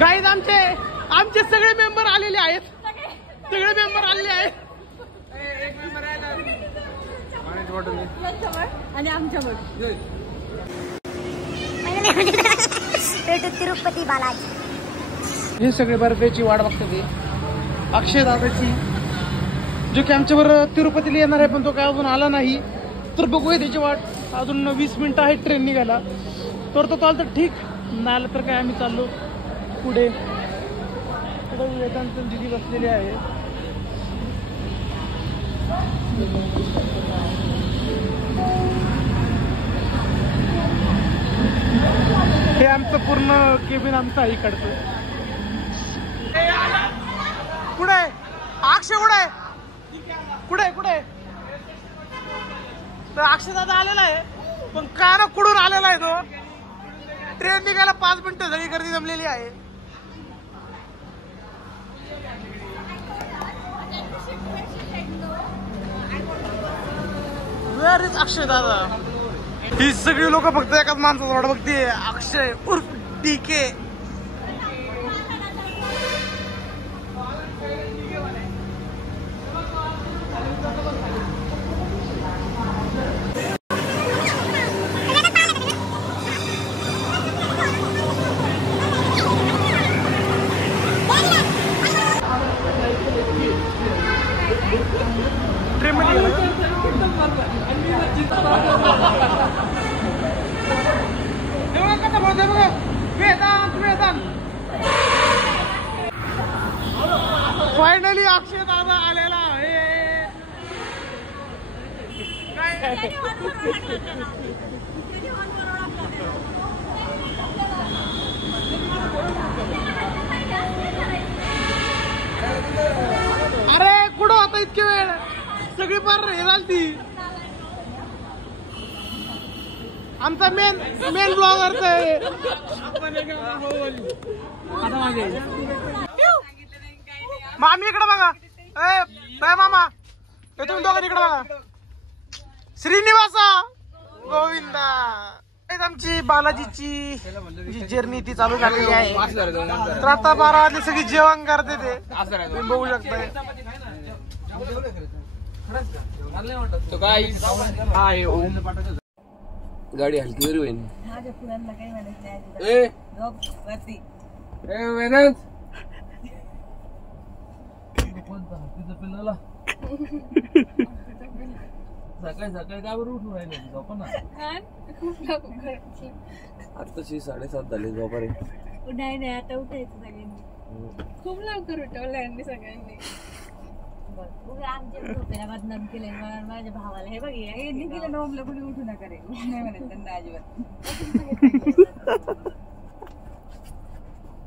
Guys आमचे सगळे member आलेले आहेत. सगळे मेंबर आलेले आहेत. एक मेंबर आहे आणि आमच्यावर तिरुपती बालाजी. हे सगळे बर्फाची वाट बघतात. अक्षय दादाची जो की आमच्यावर तिरुपतीला येणार आहे पण तो काय अजून आला नाही. तर बघूया त्याची वाट. अजून 20 मिनिटं आहेत ट्रेन निघायला. तर तो चालतं ठीक, नाही आलं तर काय आम्ही चाललो पुढे. वेदांत दिदी बसलेली आहे. हे आमचं पूर्ण केबिन आमचं इकडचं. कुठे अक्षय? कुठे तर अक्षय दादा आलेला आहे पण का ना कुठून आलेला आहे तो. ट्रेन निघायला 5 मिनिटं सगळी गर्दी जमलेली आहे. वेअर इज अक्षय दादा? ही सगळी लोक फक्त एकाच माणसाचा वाट बघते. अक्षय उर्फ DK. फायनली अक्षय दादा आलेला आहे. अरे कुठं होता इतके वेळ? सगळी पार हे झालती. आमचा मेन ब्लॉगर आहे. मामी इकडे बघा. ए मामा तुम्ही दोघांनी इकडे बघा. श्रीनिवासा गोविंदा. आमची बालाजीची जी जर्नी ती चालू झालेली आहे. तर आता 12 वाजले सगळी जेवण करते ते तुम्ही बघू शकताय. गाडी हलकी जरी होईल. सकाळी काय बरोबर उठून राहिले झोपा ना. आताशी 7:30 झाले झोपा रे. नाही आता उठायचं सगळ्यांनी. खूप लवकर उठवलं सगळ्यांनी. आमच्या झोपेला बदनाम केलंय माझ्या भावाला. हे बघ यांनी केलं नवमला कुणी उठू नका रे नाही म्हणत त्यांना अजिबात.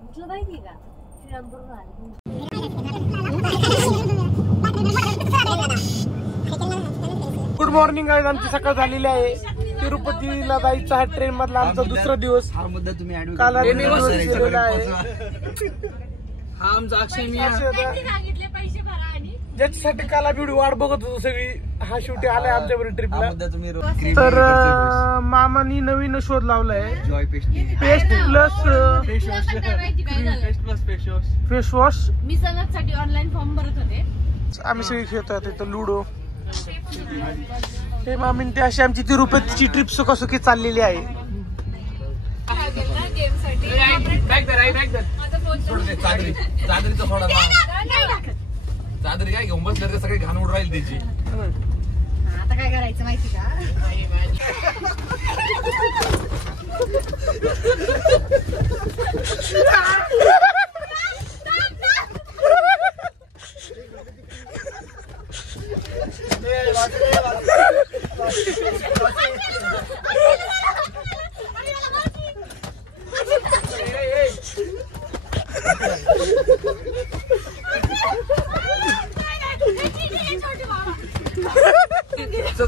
उठलं पाहिजे का? Good morning guys. आमची सकाळ झालेली आहे. तिरुपतीला जायचं आहे ट्रेन मधला आमचा दुसरा दिवस. काल हा आमचा अक्षय ज्याच्यासाठी काल आम्ही वाट बघत होतो सगळी. हा शेवटी आलाय आमच्याबरोबर ट्रिपला. तर मामानी नवीन शोध लावलाय. Paste plus face wash. मी सगळ्यासाठी ऑनलाईन फॉर्म भरत होते. आम्ही सगळी खेळतोय तिथं लुडो. हे मामीन ते अशी आमची तिरुपतीची ट्रिप सुखासुखी चाललेली आहे. चादरी काय घेऊन बसल्या का सगळी घाण उड राहील त्याची. आता काय करायचं माहिती का?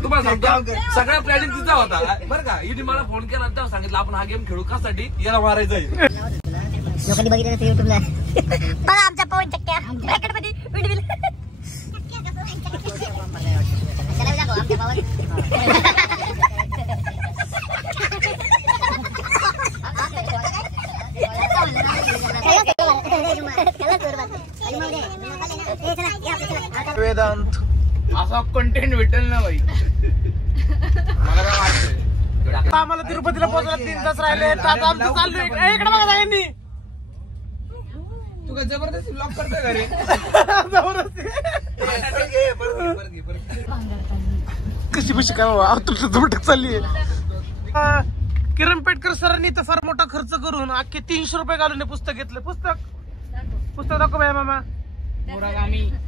तुम्हाला सांगतो सगळा प्लॅनिंग तिचा होता बरं का. हिने मला फोन केला तेव्हा सांगितलं आपण हा गेम खेळू कासाठी याला मारायचं आहे. लोकांनी बघितलं युट्यूबला. बघा आमच्या पवन चक्क्या ब्रॅकेटमध्ये विंडमिल. आमच्या निवांत. असा कंटेंट भेटेल ना बाई. मला काय वाटतंय आम्हाला तिरुपतीला पोहोचायला 3 तास राहिले. आता आमचं चाललोय इकडे बघा ताईंनी. तू काय जबरदस्ती ब्लॉक करतोय का रे? जबरदस्ती कशी बशी काय तुमचं झुमटक चालली. किरण पेटकर सरांनी तर फार मोठा खर्च करून अख्खे 300 रुपये घालून हे पुस्तक घेतलं. पुस्तक दाखव बाय मामा.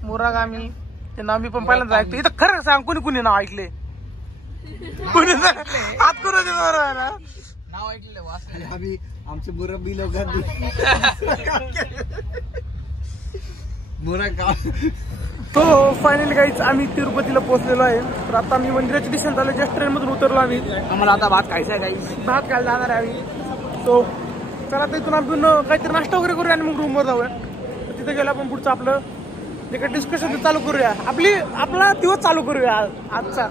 मोरागामी ते नाव मी पण पहिल्यांदा ऐकतो. इथं खरं सांग कोणी कोणी नाव ऐकले? कोणी हात करून नाव ऐकलेलं वाचलं. आम्ही आमचे मुरब्बी लोकांनी तो फायनली गाईच आम्ही तिरुपतीला पोहोचलेलो आहे. तर आता आम्ही मंदिराच्या दिशेने चालू. जस्ट ट्रेन मधून उतरलो आम्ही. आम्हाला आता भात खायचा आहे गाईस. भात खायला जाणार आहे आम्ही. तो चला आता इथून आपण काहीतरी नाश्ता वगैरे करूया आणि मग रूमवर जाऊया. तिथे गेलो आपण पुढचं आपलं जे काही डिस्कशन चालू करूया. आपला दिवस चालू करूया आजचा.